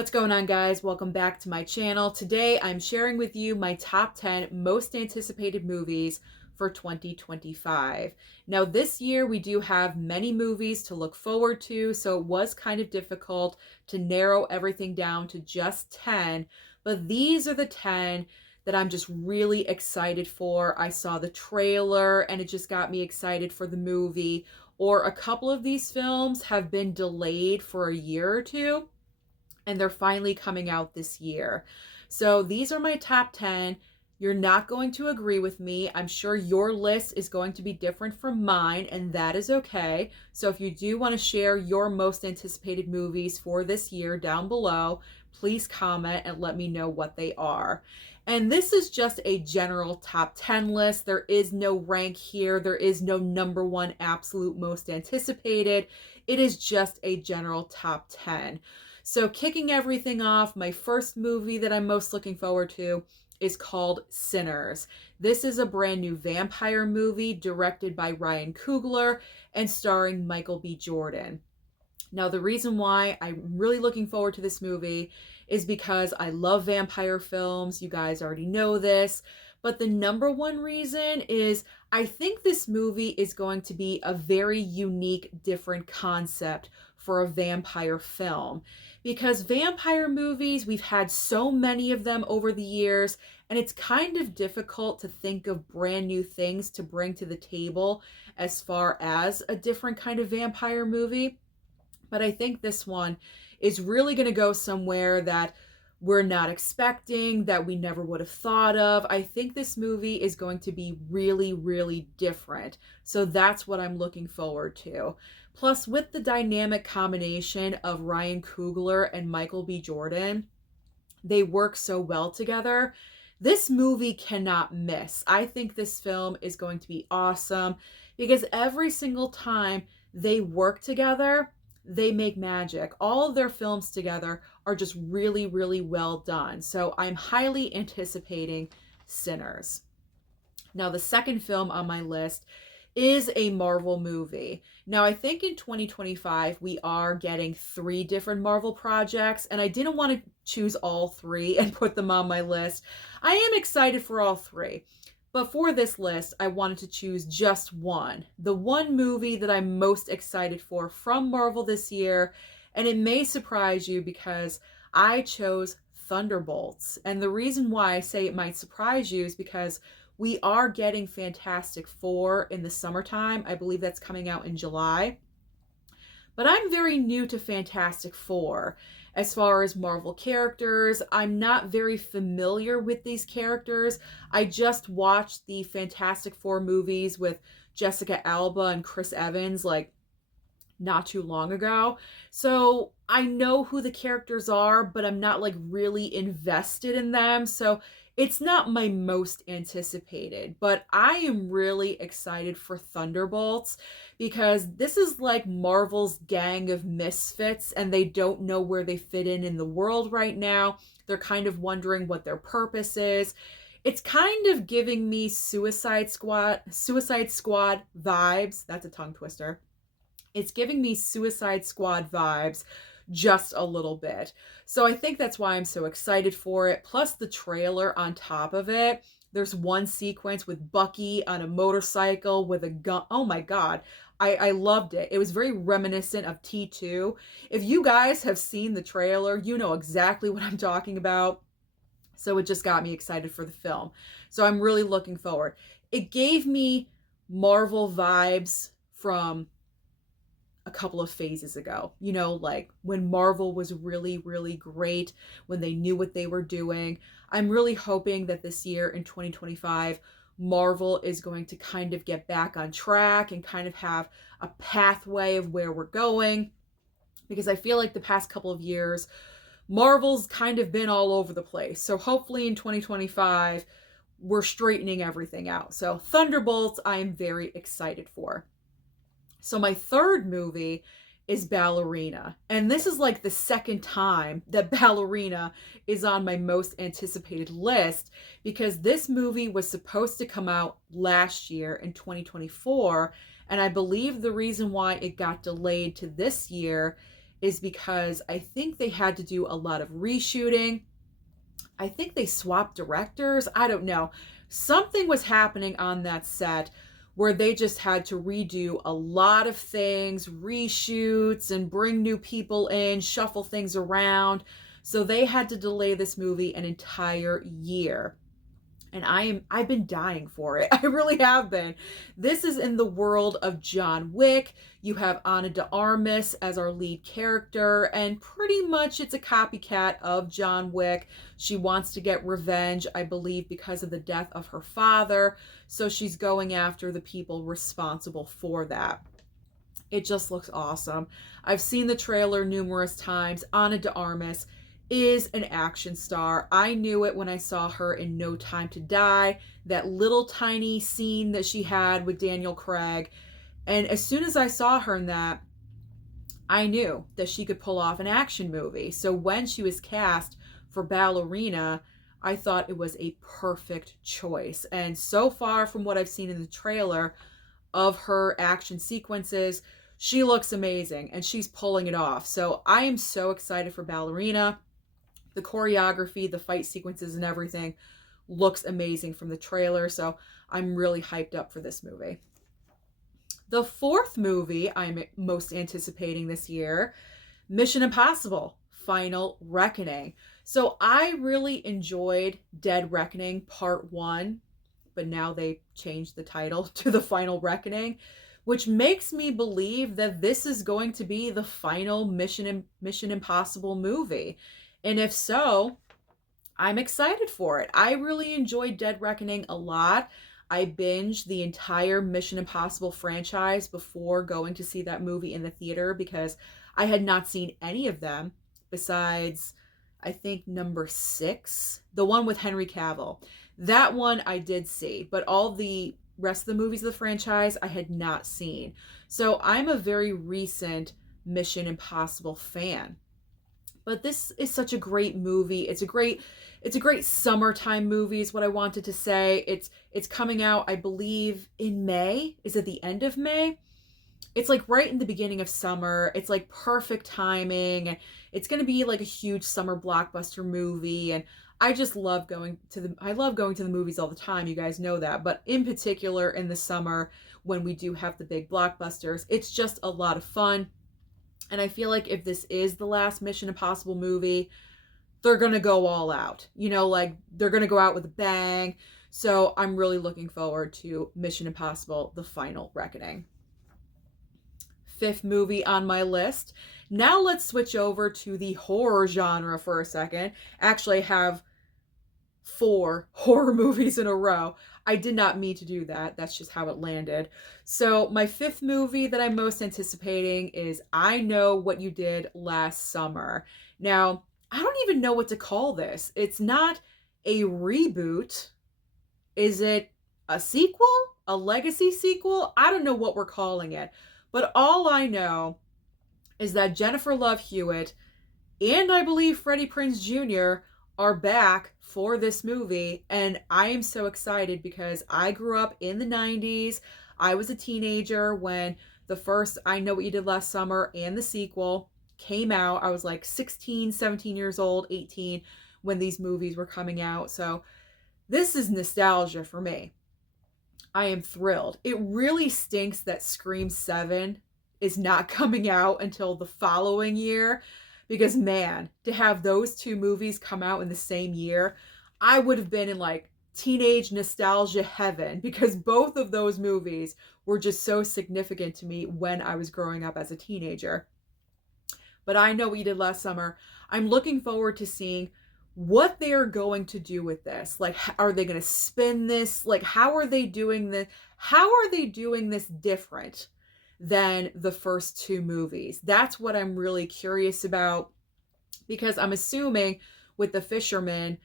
What's going on, guys? Welcome back to my channel. Today I'm sharing with you my top 10 most anticipated movies for 2025. Now this year we do have many movies to look forward to, so it was kind of difficult to narrow everything down to just 10, but these are the 10 that I'm just really excited for. I saw the trailer and it just got me excited for the movie, or a couple of these films have been delayed for a year or two and they're finally coming out this year. So these are my top 10. You're not going to agree with me. I'm sure your list is going to be different from mine, and that is okay. So if you do want to share your most anticipated movies for this year down below, please comment and let me know what they are. And this is just a general top 10 list. There is no rank here. There is no number one absolute most anticipated. It is just a general top 10. So kicking everything off, my first movie that I'm most looking forward to is called Sinners. This is a brand new vampire movie directed by Ryan Coogler and starring Michael B. Jordan. Now, the reason why I'm really looking forward to this movie is because I love vampire films. You guys already know this. But the number one reason is I think this movie is going to be a very unique, different concept for a vampire film. Because vampire movies, we've had so many of them over the years, and it's kind of difficult to think of brand new things to bring to the table as far as a different kind of vampire movie. But I think this one is really going to go somewhere that we're not expecting, that we never would have thought of. I think this movie is going to be really, really different. So that's what I'm looking forward to. Plus, with the dynamic combination of Ryan Coogler and Michael B. Jordan, they work so well together. This movie cannot miss. I think this film is going to be awesome because every single time they work together, they make magic. All of their films together are just really, really well done. So I'm highly anticipating Sinners. Now, the second film on my list is a Marvel movie. Now, I think in 2025, we are getting 3 different Marvel projects, and I didn't want to choose all 3 and put them on my list. I am excited for all 3. But for this list, I wanted to choose just one. The one movie that I'm most excited for from Marvel this year. And it may surprise you because I chose Thunderbolts. And the reason why I say it might surprise you is because we are getting Fantastic Four in the summertime. I believe that's coming out in July. But I'm very new to Fantastic Four. As far as Marvel characters, I'm not very familiar with these characters. I just watched the Fantastic Four movies with Jessica Alba and Chris Evans like not too long ago. So I know who the characters are, but I'm not like really invested in them. So it's not my most anticipated, but I am really excited for Thunderbolts because this is like Marvel's gang of misfits and they don't know where they fit in the world right now. They're kind of wondering what their purpose is. It's kind of giving me Suicide Squad vibes. That's a tongue twister. It's giving me Suicide Squad vibes just a little bit. So I think that's why I'm so excited for it. Plus the trailer on top of it. There's one sequence with Bucky on a motorcycle with a gun. Oh my God. I loved it. It was very reminiscent of T2. If you guys have seen the trailer, you know exactly what I'm talking about. So it just got me excited for the film. So I'm really looking forward. It gave me Marvel vibes from a couple of phases ago, you know, like when Marvel was really, really great, when they knew what they were doing. I'm really hoping that this year in 2025, Marvel is going to kind of get back on track and kind of have a pathway of where we're going, because I feel like the past couple of years, Marvel's kind of been all over the place. So hopefully in 2025, we're straightening everything out. So Thunderbolts, I am very excited for. So my third movie is Ballerina. And this is like the second time that Ballerina is on my most anticipated list because this movie was supposed to come out last year in 2024. And I believe the reason why it got delayed to this year is because I think they had to do a lot of reshooting. I think they swapped directors. I don't know. Something was happening on that set where they just had to redo a lot of things, reshoots, and bring new people in, shuffle things around. So they had to delay this movie an entire year. And I've been dying for it. I really have been. This is in the world of John Wick. You have Ana de Armas as our lead character, and pretty much it's a copycat of John Wick. She wants to get revenge, I believe, because of the death of her father. So she's going after the people responsible for that. It just looks awesome. I've seen the trailer numerous times. Ana de Armas is an action star. I knew it when I saw her in No Time to Die, that little tiny scene that she had with Daniel Craig. And as soon as I saw her in that, I knew that she could pull off an action movie. So when she was cast for Ballerina, I thought it was a perfect choice. And so far from what I've seen in the trailer of her action sequences, she looks amazing and she's pulling it off. So I am so excited for Ballerina. The choreography, the fight sequences, and everything looks amazing from the trailer. So I'm really hyped up for this movie. The fourth movie I'm most anticipating this year, Mission Impossible: Final Reckoning. So I really enjoyed Dead Reckoning Part 1, but now they changed the title to The Final Reckoning, which makes me believe that this is going to be the final Mission Impossible movie. And if so, I'm excited for it. I really enjoyed Dead Reckoning a lot. I binged the entire Mission Impossible franchise before going to see that movie in the theater because I had not seen any of them besides, I think, number 6, the one with Henry Cavill. That one I did see, but all the rest of the movies of the franchise I had not seen. So I'm a very recent Mission Impossible fan. But this is such a great movie. It's a great summertime movie is what I wanted to say. It's coming out, I believe, in May. Is it the end of May? It's like right in the beginning of summer. It's like perfect timing. And it's going to be like a huge summer blockbuster movie. And I just love going to the movies all the time. You guys know that. But in particular in the summer when we do have the big blockbusters, it's just a lot of fun. And I feel like if this is the last Mission Impossible movie, they're going to go all out. You know, like they're going to go out with a bang. So I'm really looking forward to Mission Impossible: The Final Reckoning. Fifth movie on my list. Now let's switch over to the horror genre for a second. Actually, I have 4 horror movies in a row. I did not mean to do that. That's just how it landed. So my 5th movie that I'm most anticipating is I Know What You Did Last Summer. Now, I don't even know what to call this. It's not a reboot. Is it a sequel? A legacy sequel? I don't know what we're calling it. But all I know is that Jennifer Love Hewitt and I believe Freddie Prinze Jr. are back for this movie, and I am so excited because I grew up in the 90s. I was a teenager when the first I Know What You Did Last Summer and the sequel came out. I was like 16, 17 years old, 18 when these movies were coming out. So this is nostalgia for me. I am thrilled. It really stinks that Scream 7 is not coming out until the following year. Because, man, to have those 2 movies come out in the same year, I would have been in like teenage nostalgia heaven because both of those movies were just so significant to me when I was growing up as a teenager. But I Know What You Did Last Summer. I'm looking forward to seeing what they're going to do with this. Like, are they going to spin this? Like, how are they doing this? How are they doing this different than the first 2 movies? That's what I'm really curious about, because I'm assuming with The Fisherman,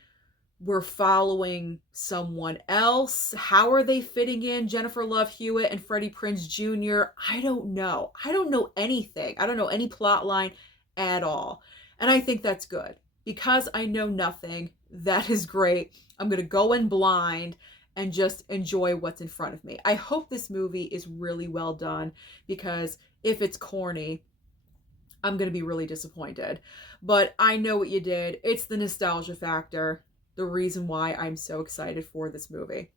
we're following someone else. How are they fitting in Jennifer Love Hewitt and Freddie Prinze Jr.? I don't know. I don't know anything. I don't know any plot line at all. And I think that's good because I know nothing. That is great. I'm going to go in blind and just enjoy what's in front of me. I hope this movie is really well done because if it's corny, I'm going to be really disappointed. But I know what you did. It's the nostalgia factor, the reason why I'm so excited for this movie.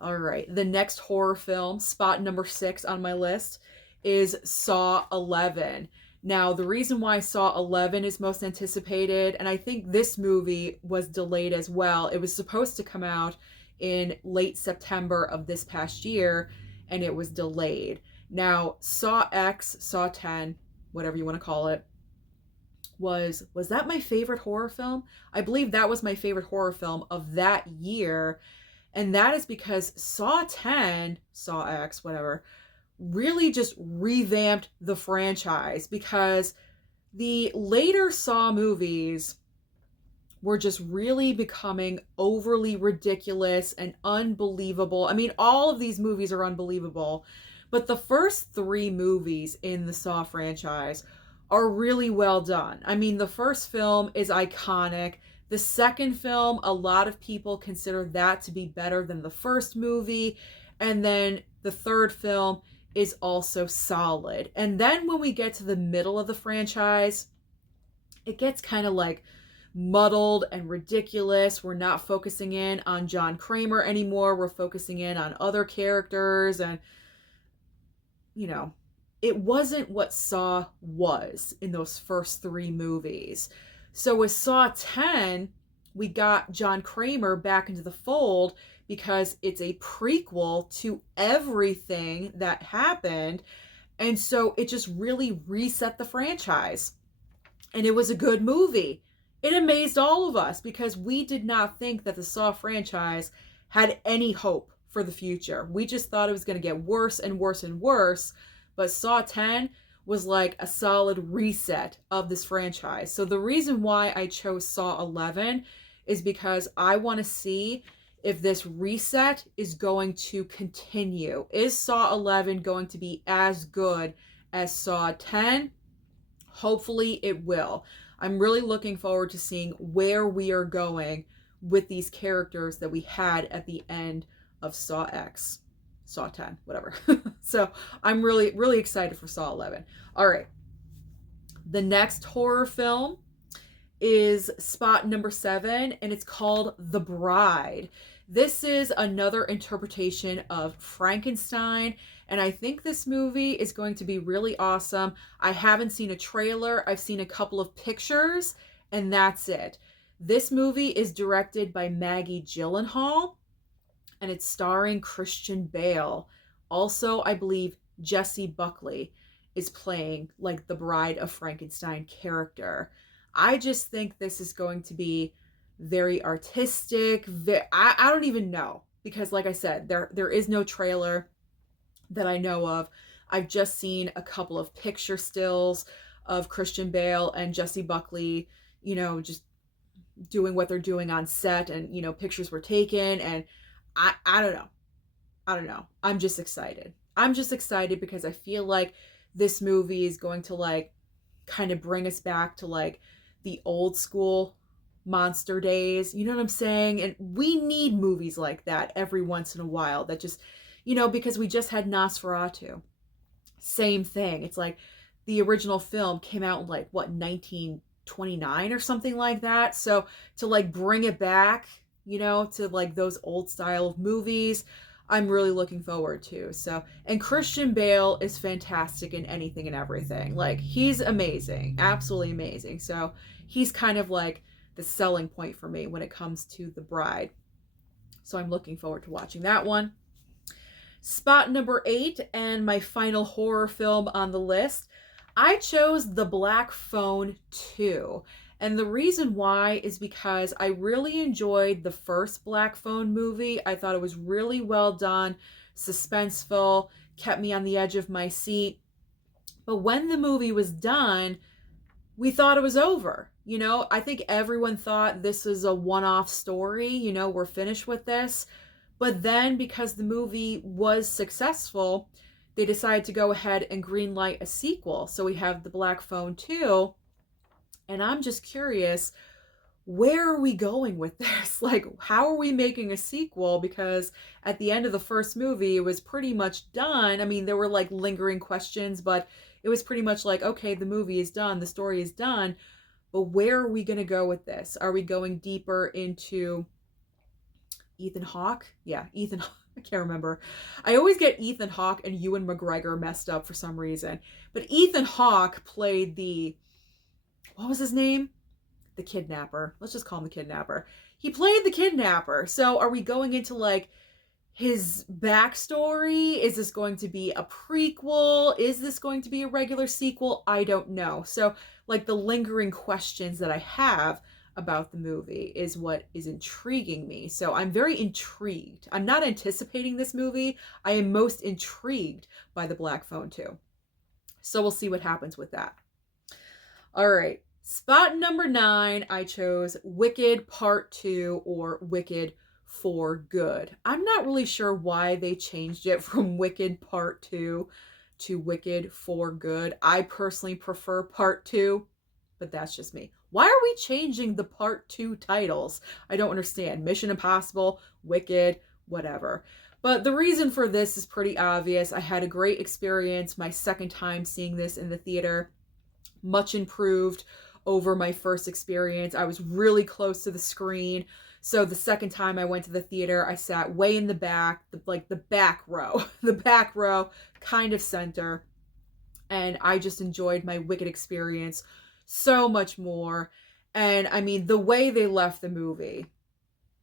All right, the next horror film, spot number 6 on my list, is Saw 11. Now, the reason why Saw 11 is most anticipated, and I think this movie was delayed as well, it was supposed to come out in late September of this past year, and it was delayed. Now, Saw X, Saw 10, whatever you want to call it, was that my favorite horror film? I believe that was my favorite horror film of that year. And that is because Saw 10, Saw X, whatever, really just revamped the franchise, because the later Saw movies were just really becoming overly ridiculous and unbelievable. I mean, all of these movies are unbelievable, but the first 3 movies in the Saw franchise are really well done. I mean, the first film is iconic. The second film, a lot of people consider that to be better than the first movie. And then the third film is also solid. And then when we get to the middle of the franchise, it gets kind of like muddled and ridiculous. We're not focusing in on John Kramer anymore. We're focusing in on other characters. And, you know, it wasn't what Saw was in those first 3 movies. So with Saw 10, we got John Kramer back into the fold because it's a prequel to everything that happened. And so it just really reset the franchise. And it was a good movie. It amazed all of us because we did not think that the Saw franchise had any hope for the future. We just thought it was going to get worse and worse and worse. But Saw 10 was like a solid reset of this franchise. So the reason why I chose Saw 11 is because I want to see if this reset is going to continue. Is Saw 11 going to be as good as Saw 10? Hopefully it will. I'm really looking forward to seeing where we are going with these characters that we had at the end of Saw X. Saw 10, whatever. So I'm really, really excited for Saw 11. All right. The next horror film is spot number 7, and it's called The Bride. This is another interpretation of Frankenstein, and I think this movie is going to be really awesome. I haven't seen a trailer. I've seen a couple of pictures, and that's it. This movie is directed by Maggie Gyllenhaal, and it's starring Christian Bale. Also, I believe Jessie Buckley is playing like the Bride of Frankenstein character. I just think this is going to be very artistic. I don't even know, because like I said, there is no trailer that I know of. I've just seen a couple of picture stills of Christian Bale and Jessie Buckley, you know, just doing what they're doing on set, and, you know, pictures were taken, and I don't know. I don't know. I'm just excited. I'm just excited because I feel like this movie is going to like kind of bring us back to like the old school monster days. You know what I'm saying? And we need movies like that every once in a while that just, you know, because we just had Nosferatu. Same thing. It's like the original film came out in like, what, 1929 or something like that. So to like bring it back, you know, to like those old style of movies, I'm really looking forward to. So, and Christian Bale is fantastic in anything and everything. Like, he's amazing, absolutely amazing. So he's kind of like the selling point for me when it comes to The Bride. So I'm looking forward to watching that one. Spot number 8, and my final horror film on the list, I chose The Black Phone 2. And the reason why is because I really enjoyed the first Black Phone movie. I thought it was really well done, suspenseful, kept me on the edge of my seat. But when the movie was done, we thought it was over. You know, I think everyone thought this is a one-off story. You know, we're finished with this. But then because the movie was successful, they decided to go ahead and greenlight a sequel. So we have The Black Phone 2. And I'm just curious, where are we going with this? Like, how are we making a sequel? Because at the end of the first movie, it was pretty much done. I mean, there were like lingering questions, but It was pretty much like, okay, the movie is done, the story is done, but where are we going to go with this? Are we going deeper into Ethan Hawke? Yeah, Ethan Hawke. I can't remember. I always get Ethan Hawke and Ewan McGregor messed up for some reason. But Ethan Hawke played what was his name? The kidnapper. Let's just call him the kidnapper. He played the kidnapper. So are we going into like his backstory? Is this going to be a prequel? Is this going to be a regular sequel? I don't know. So like the lingering questions that I have about the movie is what is intriguing me. So I'm very intrigued. I'm not anticipating this movie. I am most intrigued by The Black Phone 2. So we'll see what happens with that. All right. Spot number 9, I chose Wicked Part 2 or Wicked for Good. I'm not really sure why they changed it from Wicked Part 2 to Wicked for Good. I personally prefer Part 2, but that's just me. Why are we changing the Part 2 titles? I don't understand. Mission Impossible, Wicked, whatever. But the reason for this is pretty obvious. I had a great experience my second time seeing this in the theater. Much improved over my first experience. I was really close to the screen. So the second time I went to the theater, I sat way in the back, like the back row, the back row, kind of center. And I just enjoyed my Wicked experience so much more. And I mean, the way they left the movie,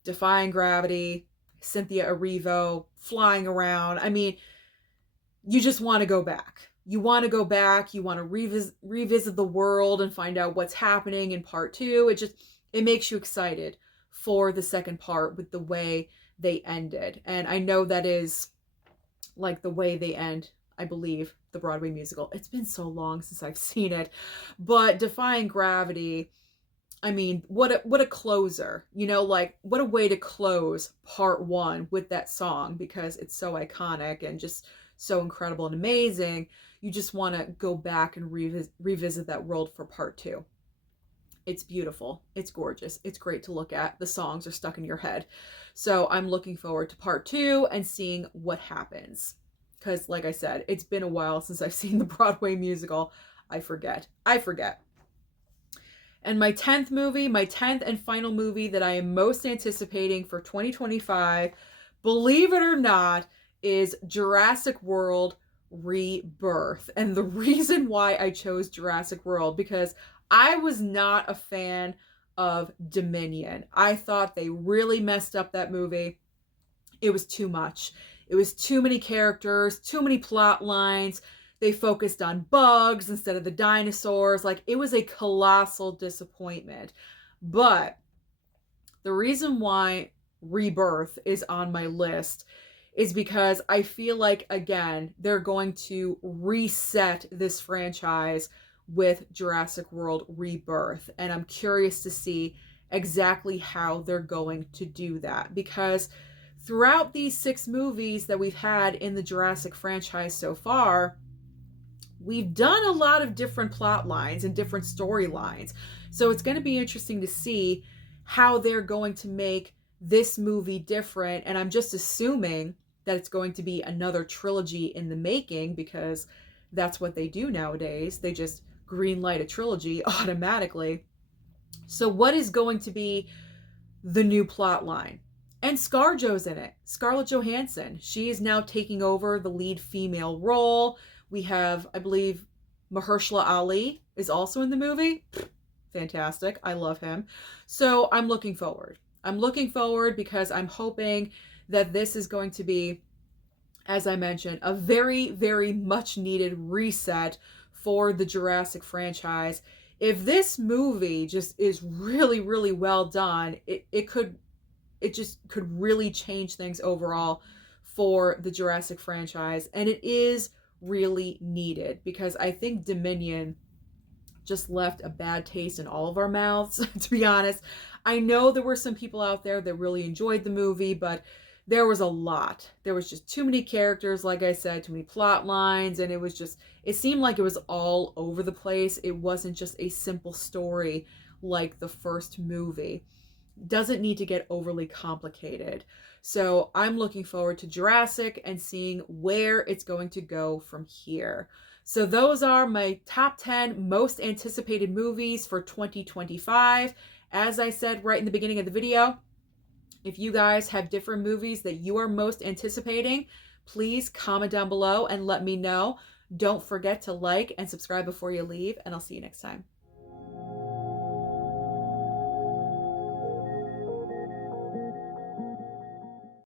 defying gravity, Cynthia Erivo flying around. I mean, you just want to go back. You want to go back. You want to revisit the world and find out what's happening in part 2. It makes you excited for the second part with the way they ended. And I know that is like the way they end, I believe, the Broadway musical. It's been so long since I've seen it. But Defying Gravity, I mean, what a closer, like what a way to close part 1 with that song, because it's so iconic and just so incredible and amazing. You just want to go back and revisit that world for part 2. It's beautiful. It's gorgeous. It's great to look at. The songs are stuck in your head. So I'm looking forward to part 2 and seeing what happens. Because like I said, it's been a while since I've seen the Broadway musical. I forget. And my 10th and final movie that I am most anticipating for 2025, believe it or not, is Jurassic World Rebirth. And the reason why I chose Jurassic World, because I was not a fan of Dominion. I thought they really messed up that movie. It was too much. It was too many characters, too many plot lines. They focused on bugs instead of the dinosaurs. Like, it was a colossal disappointment. But the reason why Rebirth is on my list is because I feel like, again, they're going to reset this franchise with Jurassic World Rebirth. And I'm curious to see exactly how they're going to do that. Because throughout these 6 movies that we've had in the Jurassic franchise so far, we've done a lot of different plot lines and different storylines. So it's going to be interesting to see how they're going to make this movie different. And I'm just assuming that it's going to be another trilogy in the making, because that's what they do nowadays. They just greenlight a trilogy automatically. So what is going to be the new plot line? And ScarJo's in it. Scarlett Johansson. She is now taking over the lead female role. We have, I believe, Mahershala Ali is also in the movie. Fantastic. I love him. So I'm looking forward. I'm looking forward because I'm hoping that this is going to be, as I mentioned, a very, very much needed reset for the Jurassic franchise. If this movie just is really, really well done, it just could really change things overall for the Jurassic franchise. And it is really needed, because I think Dominion just left a bad taste in all of our mouths, to be honest. I know there were some people out there that really enjoyed the movie, but there was a lot. There was just too many characters, like I said, too many plot lines, and it seemed like it was all over the place. It wasn't just a simple story like the first movie. doesn't need to get overly complicated. So I'm looking forward to Jurassic and seeing where it's going to go from here. So those are my top 10 most anticipated movies for 2025. As I said right in the beginning of the video, if you guys have different movies that you are most anticipating, please comment down below and let me know. Don't forget to like and subscribe before you leave, and I'll see you next time.